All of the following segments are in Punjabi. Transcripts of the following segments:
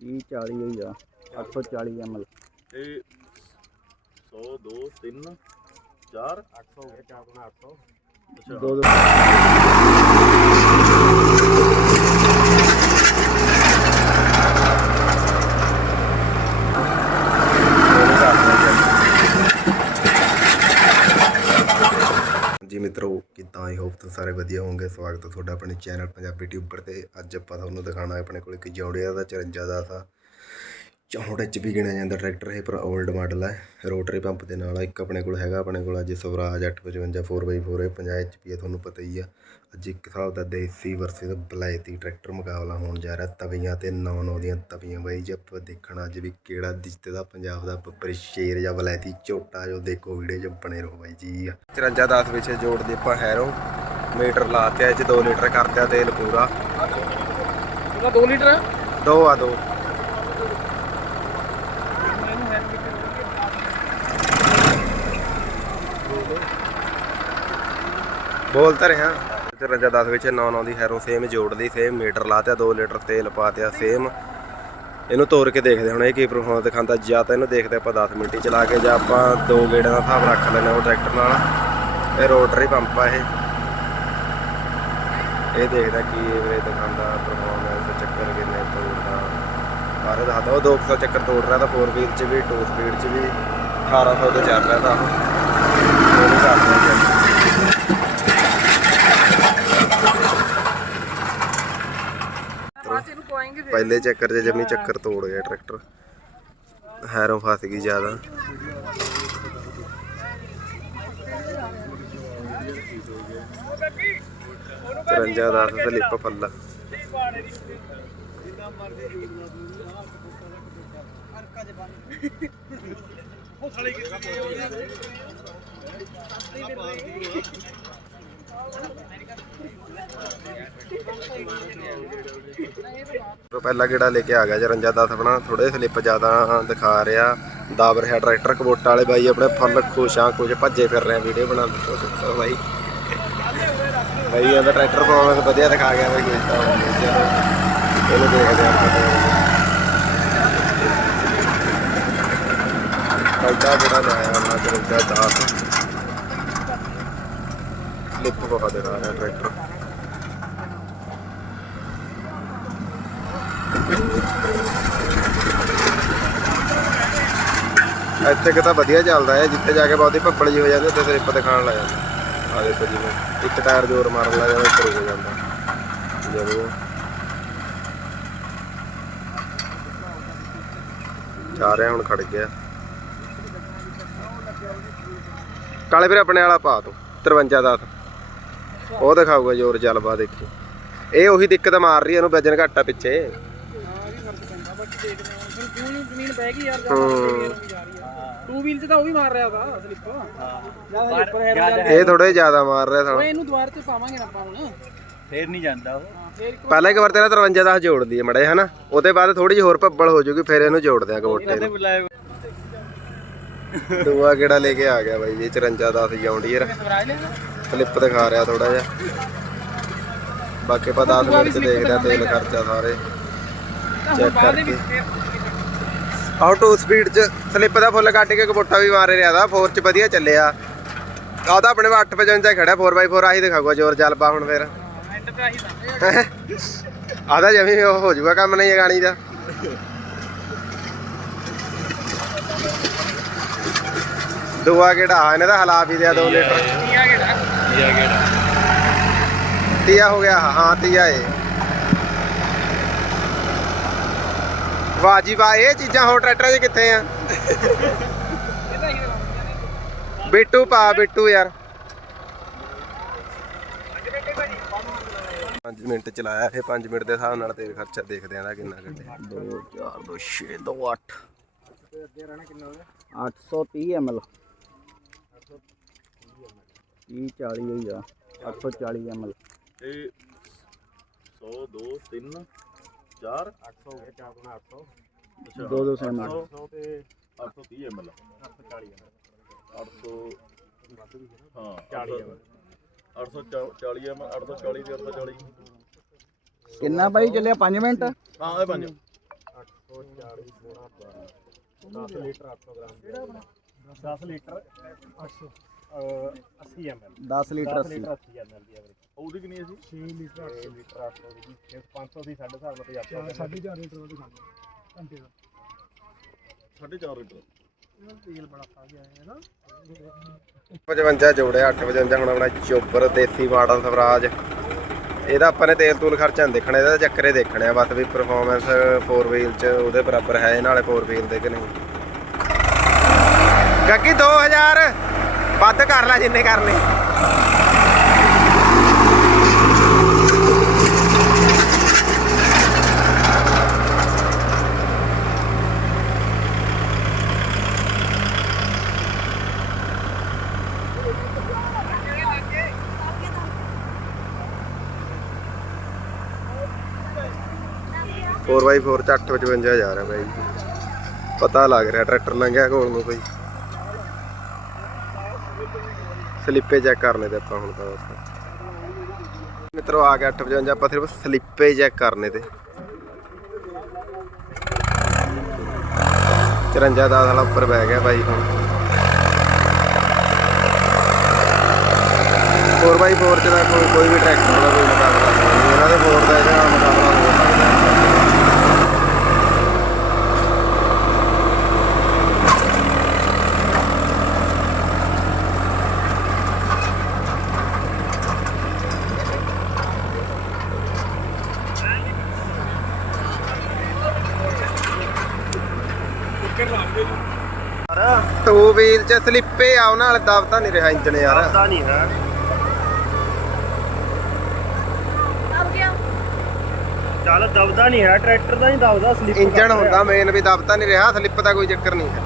30 40 ਹੋਈ ਆ 840 ml ਤੇ 100 2 3 4 800 ਹੋ ਗਿਆ 4 800 ਅੱਛਾ। 2 2 ਤੋਂ ਸਾਰੇ ਵਧੀਆ ਹੋਵੋਗੇ। ਸਵਾਗਤ ਹੈ ਤੁਹਾਡਾ ਆਪਣੇ ਚੈਨਲ ਪੰਜਾਬੀ ਟਿਊਬਰ ਤੇ ਅੱਜ ਆਪਾਂ ਤੁਹਾਨੂੰ ਦਿਖਾਣਾ ਹੈ ਆਪਣੇ ਕੋਲ ਇੱਕ ਜੌੜਿਆ ਦਾ 54 ਦਾ ਸਾ 64 ਐਚਪੀ ਗਿਣਿਆ ਜਾਂਦਾ ਟਰੈਕਟਰ, ਇਹ ਪਰ 올ਡ ਮਾਡਲ ਹੈ। ਰੋਟਰੀ ਪੰਪ ਦੇ ਨਾਲ ਇੱਕ ਆਪਣੇ ਕੋਲ ਹੈਗਾ, ਆਪਣੇ ਕੋਲ ਅੱਜ ਸਵਰਾਜ 855 4x4 ਹੈ 50 ਐਚਪੀ ਹੈ, ਤੁਹਾਨੂੰ ਪਤਾ ਹੀ ਆ। ਅੱਜ ਇੱਕ ਹਿਸਾਬ ਦਾ ਦੇਸੀ ਵਰਸੇ ਦਾ ਬਲੈਤੀ ਟਰੈਕਟਰ ਮੁਕਾਬਲਾ ਹੋਣ ਜਾ ਰਿਹਾ, ਤਵੀਆਂ ਤੇ ਨੌ ਨੌ ਦੀਆਂ ਤਵੀਆਂ। ਬਾਈ ਜੇ, ਆਪਾਂ ਦੇਖਣਾ ਅੱਜ ਵੀ ਕਿਹੜਾ ਜਿੱਤਦਾ ਪੰਜਾਬ ਦਾ ਬੱਬਰ ਸ਼ੇਰ ਜਾਂ ਬਲੈਤੀ ਝੋਟਾ, ਜੋ ਦੇਖੋ ਵੀਡੀਓ 'ਚ ਬਣੇ ਰਹੋ ਬਾਈ ਜੀ। 53 10 ਵਿੱਚ ਜੋੜਦੇ ਆਪਾਂ ਹੈਰੋ। ਮੀਟਰ ਲਾਤੇ ਆ ਇਹ 'ਚ 2 ਲੀਟਰ ਕਰਤੇ ਆ ਤੇਲ ਪੂਰਾ। ਉਹਦਾ 2 ਲੀਟਰ? ਦੋ ਆ ਦੋ। ਬੋਲ ਤਾਂ ਰਿਹਾ। ਤੇ ਰੰਜਾ 10 ਵਿੱਚ 9 9 ਦੀ ਹੈਰੋ ਸੇਮ ਜੋੜਦੀ ਸੇਮ ਮੀਟਰ ਲਾਤਿਆ 2 ਲੀਟਰ ਤੇਲ ਪਾਤਿਆ ਸੇਮ। ਇਹਨੂੰ ਤੋੜ ਕੇ ਦੇਖਦੇ ਹੁਣ ਇਹ ਕੀ ਪਰਫਾਰਮੈਂਸ ਦਿਖਾਉਂਦਾ। ਜਾਂ ਤਾਂ ਇਹਨੂੰ ਦੇਖਦੇ ਆਪਾਂ 10 ਮਿੰਟ ਹੀ ਚਲਾ ਕੇ ਜਾਂ ਆਪਾਂ ਦੋ ਗੇੜਾਂ ਦਾ ਹਿਸਾਬ ਰੱਖ ਲੈਂਦੇ ਉਹ ਟਰੈਕਟਰ ਨਾਲ। ਇਹ ਰੋਟਰੀ ਪੰਪ ਆ ਇਹ। ਇਹ ਦੇਖਦਾ ਕੀ ਇਹ ਦਿਖਾਉਂਦਾ ਪਰਫਾਰਮੈਂਸ ਚੱਕਰ ਕਿੰਨੇ ਤੋੜਦਾ। ਸਾਰੇ ਦੱਸਦਾ ਉਹ 200 ਚੱਕਰ ਤੋੜ ਰਿਹਾ ਤਾਂ 4 ਵੀਲ ਚ ਵੀ 2 ਸਪੀਡ ਚ ਵੀ 1800 ਤੇ ਚੱਲ ਰਿਹਾ ਤਾਂ ਉਹ। ਕਰਦੇ ਪਹਿਲੇ ਚੱਕਰ 'ਚ ਜਮੀ ਚੱਕਰ ਤੋੜ ਗਿਆ ਟਰੈਕਟਰ ਹੈਰੋਂ ਫਸ ਗਈ ਜ਼ਿਆਦਾ। ਤਰੰਜਾ ਦਾ ਸਲਿੱਪ ਫੱਲਾ। ਪਹਿਲਾ ਗੇੜਾ ਲੈ ਕੇ ਆ ਗਿਆ 54 10 ਆਪਣਾ ਥੋੜੇ ਸਲਿੱਪ ਜ਼ਿਆਦਾ ਦਿਖਾ ਰਿਹਾ। ਦਾਬ ਰਿਹਾ ਟਰੈਕਟਰ ਕਬੋਟਾ ਵਾਲੇ ਬਾਈ ਆਪਣੇ ਫੁੱਲ ਖੁਸ਼ ਆ, ਕੁਝ ਭੱਜੇ ਫਿਰ ਰਹੇ ਵੀਡੀਓ ਬਣਾਉਂਦੇ ਤੋਂ ਬਾਈ। ਬਾਈ ਇਹਦਾ ਟਰੈਕਟਰ ਪਰਫਾਰਮੈਂਸ ਵਧੀਆ ਦਿਖਾ ਗਿਆ ਬਾਈ ਕੋਈ ਤਾਂ ਚਲੋ, ਇਹਨੂੰ ਦੇਖਦੇ ਆਪਾਂ। ਪਹਿਲਾ ਗੇੜਾ ਲਾਇਆ ਉਹਨਾਂ ਚ 10 ਸਲਿੱਪ ਬਹੁਤ ਦਿਖਾ ਰਿਹਾ ਟਰੈਕਟਰ। ਇੱਥੇ ਕਿ ਵਧੀਆ ਚੱਲਦਾ ਹੈ, ਜਿੱਥੇ ਜਾ ਕੇ ਬਹੁਤੀ ਭੱਪੜ ਜੀ ਹੋ ਜਾਂਦੀ, ਉੱਥੇ ਸਲਿੱਪ ਦਿਖਾਣ ਲੱਗ ਜਾਂਦਾ। ਆ ਦੇਖੋ ਜਿਵੇਂ ਇੱਕ ਟਾਇਰ ਜ਼ੋਰ ਮਾਰਨ ਲੱਗ ਜਾਂਦਾ ਉੱਪਰ ਹੋ ਜਾਂਦਾ। ਜਦੋਂ ਜਾ ਰਿਹਾ, ਹੁਣ ਖੜ ਗਿਆ। ਕਾਲੇ ਵੀਰੇ, ਆਪਣੇ ਵਾਲਾ ਪਾ ਤੂੰ 53 ਦਾ ਉਹ ਦਿਖਾਊਗਾ ਜ਼ੋਰ ਚੱਲਵਾ ਦੇਖੀ। ਇਹ ਉਹੀ ਦਿੱਕਤ ਮਾਰ ਰਹੀ ਹੈ ਇਹਨੂੰ ਵਜਨ ਘੱਟ ਆ ਪਿੱਛੇ। ਹਾਂ ਵੀ ਫ਼ਰਕ ਪੈਂਦਾ, ਬਾਕੀ ਦੇਖਦੇ ਹਾਂ ਫਿਰ ਕਿਉਂ ਨਹੀਂ ਜ਼ਮੀਨ ਬਹਿ ਗਈ ਯਾਰ ਹੂੰ। ਜਾ ਰਹੀ ਆ। ਟੂ ਵੀਲ ਤੇ ਤਾਂ ਉਹ ਵੀ ਮਾਰ ਰਿਹਾ ਉਹਦਾ ਸਲਿੱਪ ਜ਼ਿਆਦਾ ਉੱਪਰ ਹੈ ਜਾਂ ਇਹ ਥੋੜੇ ਜ਼ਿਆਦਾ ਮਾਰ ਰਿਹਾ ਸਾਲਾ। ਇਹਨੂੰ ਦੁਬਾਰਾ ਤੇ ਪਾਵਾਂਗੇ ਨਾ ਆਪਾਂ ਹੁਣ। ਫੇਰ ਨਹੀਂ ਜਾਂਦਾ ਉਹ। ਹਾਂ ਫੇਰ ਇੱਕ ਪਹਿਲਾਂ ਇੱਕ ਵਾਰ ਤੇਰਾ 53 ਦਾ ਜੋੜ ਦਈਏ ਮੜੇ ਹਨਾ? ਉਹਦੇ ਬਾਅਦ ਥੋੜੀ ਜਿਹੀ ਹੋਰ ਭੱਬਲ ਹੋ ਜੂਗੀ ਫਿਰ ਇਹਨੂੰ ਜੋੜਦੇ ਆ ਕਬੋਟੇ ਨੂੰ ਬੁਲਾਏ ਦੂਆ ਕਿਹੜਾ ਲੈ ਕੇ ਆ ਗਿਆ ਬਾਈ ਇਹ 54 10 ਜੌਂਡੀਅਰ ਫਲਿੱਪ ਦਿਖਾ ਰਿਹਾ ਥੋੜਾ ਜਿਹਾ। ਬਾਕੀ ਆਪਾਂ 10 ਮਿੰਟ ਚ ਦੇਖਦੇ ਤੇਲ ਖਰਚਾ ਸਾਰੇ। ਚੈੱਕ ਕਰਕੇ। ਆਟੋ ਸਪੀਡ ਚ ਸਲਿੱਪ ਦਾ ਫੁੱਲ ਕੱਟ ਕੇ ਕਬੋਟਾ ਵੀ ਮਾਰੇ ਰਿਹਾ ਦਾ 4 ਚ ਵਧੀਆ ਚੱਲਿਆ। ਆਹ ਤਾਂ ਆਪਣੇ 8 ਵਜੇ ਚ ਖੜਾ 4x4 ਆਹੀ ਦਿਖਾਊਗਾ ਜ਼ੋਰ ਪਾ ਹੁਣ ਫਿਰ। ਐਂਡ ਤੇ ਆਹੀ ਤਾਂ ਆਦਾ ਜਮੀ ਉਹ ਹੋ ਜਾਊਗਾ ਕੰਮ ਨਹੀਂ ਇਹ ਗਾਣੀ ਦਾ। ਦੂਆ ਕਿਹੜਾ? ਆ ਇਹਨੇ ਤਾਂ ਹਲਾ ਵੀ ਦਿਆ 2 ਲੀਟਰ। ਕੀ ਆ ਗਿਆ ਇਹ ਗੇੜਾ ਤੀਆ ਹੋ ਗਿਆ ਹਾਂ ਤੀਆ ਏ। ਵਾਹ ਜੀ ਵਾਹ ਇਹ ਚੀਜ਼ਾਂ ਹੋਰ ਟਰੈਕਟਰਾਂ 'ਚ ਕਿੱਥੇ ਆ? ਬਿੱਟੂ ਪਾ ਬਿੱਟੂ ਯਾਰ। 5 ਮਿੰਟ ਚਲਾਇਆ ਇਹ 5 ਮਿੰਟ ਦੇ ਹਿਸਾਬ ਨਾਲ ਤੇਲ ਖਰਚਾ ਦੇਖਦੇ ਆਂ ਦਾ ਕਿੰਨਾ ਕੱਢਿਆ। 2 4 2 6 2 8 ਅੱਗੇ ਰਹਿਣਾ ਕਿੰਨਾ ਹੋ ਗਿਆ 830 ml 30 40 ਹੋਈ ਆ 840 ml ਇਹ 100 2 3 4 800 ਹੋ ਗਿਆ ਚਾਰ ਗੁਣਾ 800 ਅੱਛਾ ਦੋ ਦੋ ਸੈਮ 800 ਤੇ 830 ml 840 800 ਹਾਂ 40 840 ml 840 ਤੇ 840 ਕਿੰਨਾ ਬਾਈ ਚੱਲਿਆ? 5 ਮਿੰਟ? ਹਾਂ ਇਹ ਪੰਜ। 10 litre 800 gram. 10 litre 800 80 ml 10 litre 10 80 litre 80 ml ਦੀ ਐਵਰੇਜ। ਉਹਦੀ ਕਿੰਨੀ ਸੀ 6 ਲੀਟਰ 800 ਲੀਟਰ 800 ਦੀ ਜੇ। 500 ਦੀ ਸਾਡੇ ਹਿਸਾਬ ਨਾਲ 75 ਸਾਢੇ 4 ਲੀਟਰ ਉਹਦੀ ਖਾਂਦੇ ਘੰਟੇ ਦਾ। 4.5 ਲੀਟਰ। ਤੇਲ ਬੜਾ ਖਾ ਗਿਆ ਹੈ ਨਾ। 55 ਜੋੜੇ 855 ਹੁਣ ਆਪਣਾ ਚੋਬਰ ਦੇਸੀ ਮਾਡਲ ਸਵਰਾਜ। ਇਹਦਾ ਆਪਾਂ ਨੇ ਤੇਲ ਤੂਲ ਖਰਚਾ ਨਹੀਂ ਦੇਖਣਾ ਇਹਦਾ ਚੱਕਰੇ ਦੇਖਣੇ ਆ ਬਸ ਵੀ ਪਰਫਾਰਮੈਂਸ 4 ਵੀਲ ਚ ਉਹਦੇ ਬਰਾਬਰ ਹੈ ਇਹ ਨਾਲੇ 4 ਵੀਲ ਦੇ ਕਿ ਨਹੀਂ? ਗੱਗੀ 2000 ਵੱਧ ਕਰ ਲੈ ਜਿੰਨੇ ਕਰਨੇ। ਫੋਰ ਬਾਈ ਫੋਰ ਚ 855 ਹੈ ਬਾਈ। ਪਤਾ ਲੱਗ ਰਿਹਾ, ਟਰੈਕਟਰ ਲੰਘਿਆ ਕੋਲ ਨੂੰ ਕੋਈ। ਸਲਿੱਪੇ ਚੈੱਕ ਕਰਨੇ ਤੇ ਆਪਾਂ ਹੁਣ ਤਾਂ ਬਸ। ਮਿੱਤਰੋ ਆ ਗਿਆ 855 ਆਪਾਂ ਸਿਰਫ ਸਲਿੱਪੇ ਚੈੱਕ ਕਰਨੇ ਤੇ। 54 ਦਾ ਵਾਲਾ ਉੱਪਰ ਬਹਿ ਗਿਆ ਬਾਈ ਹੁਣ। 4x4 ਚ ਤਾਂ ਕੋਈ ਕੋਈ ਵੀ ਟਰੈਕਟਰ ਦਾ ਕੋਈ ਮੁਕਾਬਲਾ ਨਹੀਂ। ਇਹਨਾਂ ਦੇ 4 ਦਾ ਇਹਦਾ ਮੁਕਾਬਲਾ ਟੂ ਵੀਲ ਚ ਸਲਿੱਪੇ ਆ ਉਹਨਾਂ ਨਾਲ ਦਬਤਾ ਨਹੀਂ ਰਿਹਾ ਇੰਜਣ ਯਾਰ। ਪਤਾ ਨਹੀਂ ਹੈ। ਚੱਲ ਦਬਦਾ ਨਹੀਂ ਹੈ ਟਰੈਕਟਰ ਦਾ ਨਹੀਂ ਦਬਦਾ ਸਲਿੱਪ ਇੰਜਣ ਹੁੰਦਾ ਮੇਨ ਵੀ ਦਬਤਾ ਨਹੀਂ ਰਿਹਾ ਸਲਿੱਪ ਦਾ ਕੋਈ ਚੱਕਰ ਨਹੀਂ ਹੈ।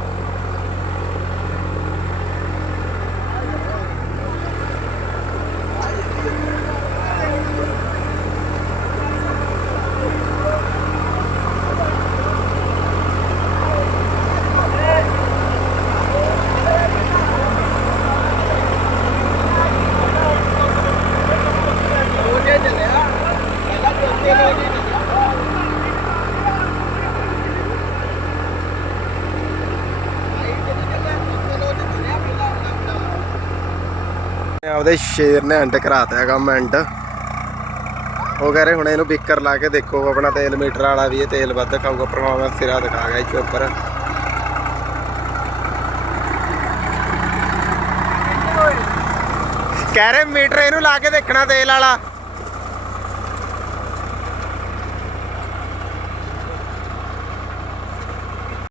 ਆਪਦੇ ਸ਼ੇਰ ਨੇ ਐਂਡ ਕਰਾਤਾ ਹੈਗਾ ਐਂਡ ਉਹ ਕਹ ਰਹੇ ਹੁਣ ਇਹਨੂੰ ਬਿੱਕਰ ਲਾ ਕੇ ਦੇਖੋ, ਆਪਣਾ ਤੇਲ ਮੀਟਰ ਵਾਲਾ ਵੀ ਇਹ ਤੇਲ ਵੱਧ ਖਾਊਗਾ ਪਰਫਾਰਮੈਂਸ ਸਿਰਾ ਦਿਖਾ ਗਿਆ ਇਸ ਉੱਪਰ। ਕਹਿ ਰਹੇ ਮੀਟਰ ਇਹਨੂੰ ਲਾ ਕੇ ਦੇਖਣਾ ਤੇਲ ਵਾਲਾ।